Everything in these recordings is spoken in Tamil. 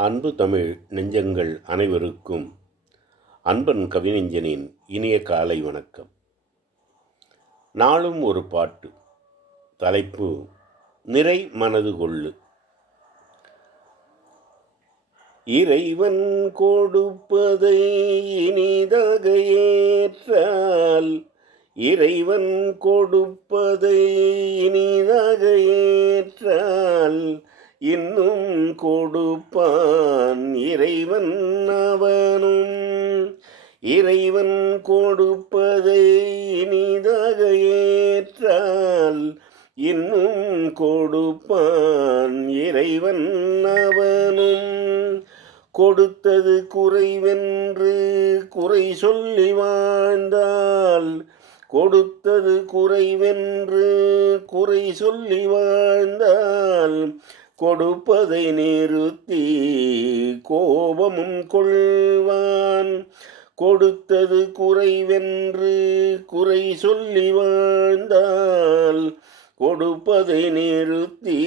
அன்பு தமிழ் நெஞ்சங்கள் அனைவருக்கும் அன்பன் கவிநெஞ்சனின் இனிய காலை வணக்கம். நாளும் ஒரு பாட்டு. தலைப்பு நிறை மனது கொள்ளு இறைவன் கொடுப்பதை இனிதாக ஏற்றால் இறைவன் கொடுப்பதை இனிதாக ஏற்றால் இன்னும் கொடுப்ப இறைவன் கொடுப்பதை இனிதாக ஏற்றால் இன்னும் கொடுப்பான் இறைவன் அவனும். கொடுத்தது குறைவென்று குறை சொல்லி வாழ்ந்தால் கொடுத்தது குறைவென்று குறை சொல்லி வாழ்ந்தால் கொடுப்பதை நிறுத்தி கோபமும் கொள்வான். கொடுத்தது குறைவென்று குறை சொல்லி வாழ்ந்தால் கொடுப்பதை நிறுத்தி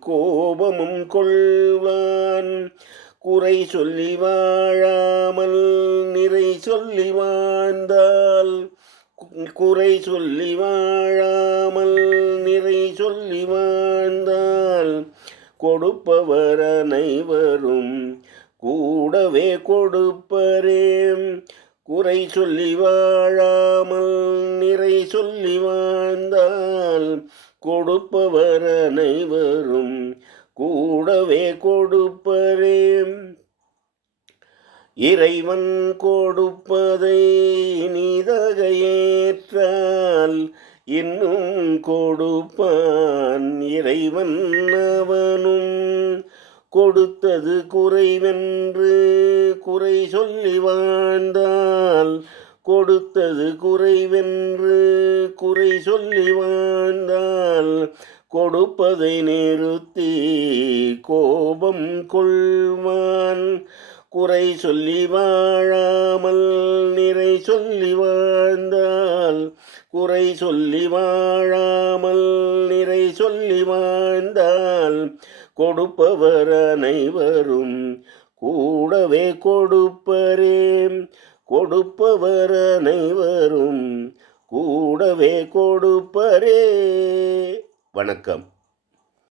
கோபமும் கொள்வான். குறை சொல்லி வாழாமல் நிறை சொல்லி வாழ்ந்தால் குறை சொல்லி வாழாமல் நிறை சொல்லி வாழ்ந்தால் கொடுப்பவர் அனைவரும் கூடவே கொடுப்பரே. குறை சொல்லி வாழாமல் நிறை சொல்லி வாழ்ந்தால் கொடுப்பவர் அனைவரும் கூடவே கொடுப்பரே. இறைவன் கொடுப்பதை இனிதாக ஏற்றால் இன்னும் கொடுப்பான் இறைவன் அவனும். கொடுத்தது குறைவென்று குறை சொல்லி வாழ்ந்தால் கொடுத்தது குறைவென்று குறை சொல்லி வாழ்ந்தால் கொடுப்பதை நிறுத்தி கோபம் கொள்வான். குறை சொல்லி வாழாமல் நிறை சொல்லி வாழ்ந்தால் குறை சொல்லி வாழாமல் நிறை சொல்லி வாழ்ந்தால் கொடுப்பவர் அனைவரும். கூடவே கொடுப்பரே கொடுப்பவர் அனைவரும். கூடவே கொடுப்பரே. வணக்கம்.